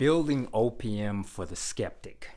Building O.P.M for the Skeptic.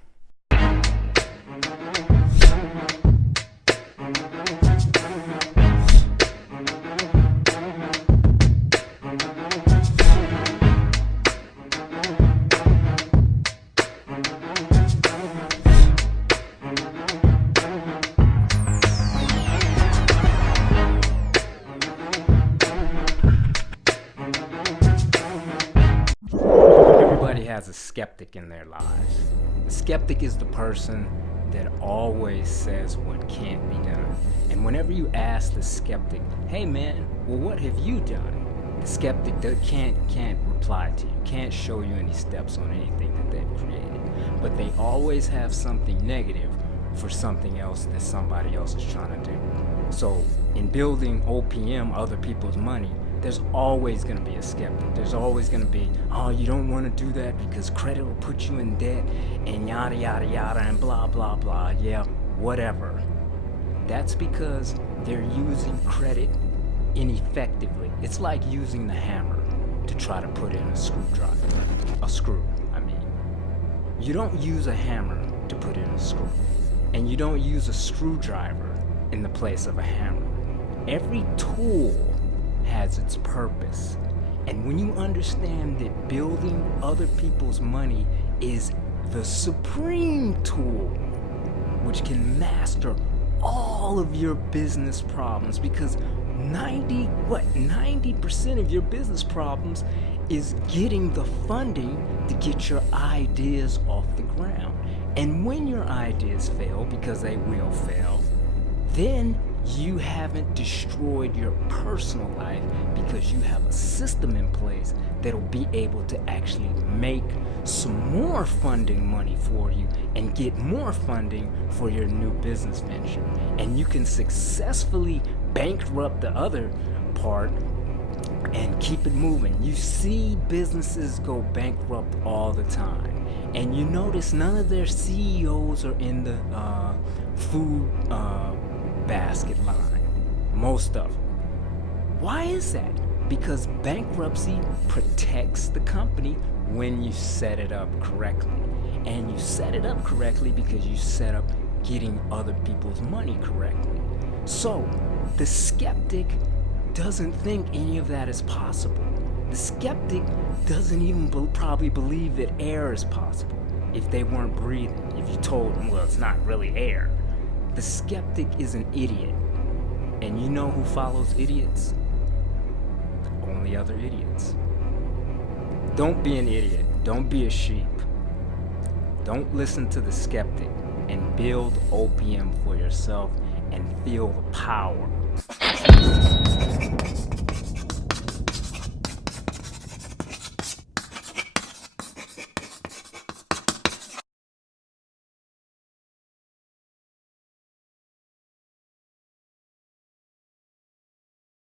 Everybody has a skeptic in their lives. The skeptic is the person that always says what can't be done. And whenever you ask the skeptic, hey man, well what have you done? The skeptic can't reply to you, can't show you any steps on anything that they've created. But they always have something negative for something else that somebody else is trying to do. So in building O.P.M, other people's money, there's always going to be a skeptic. There's always going to be, oh, you don't want to do that because credit will put you in debt and yada, yada, yada, and blah, blah, blah. Yeah, whatever. That's because they're using credit ineffectively. It's like using the hammer to try to put in a screwdriver. A screw, I mean. You don't use a hammer to put in a screw. And you don't use a screwdriver in the place of a hammer. Every tool has its purpose. And when you understand that building other people's money is the supreme tool which can master all of your business problems, because 90% of your business problems is getting the funding to get your ideas off the ground. And when your ideas fail, because they will fail, then you haven't destroyed your personal life, because you have a system in place that'll be able to actually make some more funding money for you and get more funding for your new business venture. And you can successfully bankrupt the other part and keep it moving. You see businesses go bankrupt all the time. And you notice none of their CEOs are in the food basket line. Most of them. Why is that? Because bankruptcy protects the company when you set it up correctly. And you set it up correctly because you set up getting other people's money correctly. So, the skeptic doesn't think any of that is possible. The skeptic doesn't even probably believe that air is possible if they weren't breathing. If you told them, well, it's not really air. The skeptic is an idiot. And you know who follows idiots? Only other idiots. Don't be an idiot. Don't be a sheep. Don't listen to the skeptic, and build O.P.M for yourself and feel the power.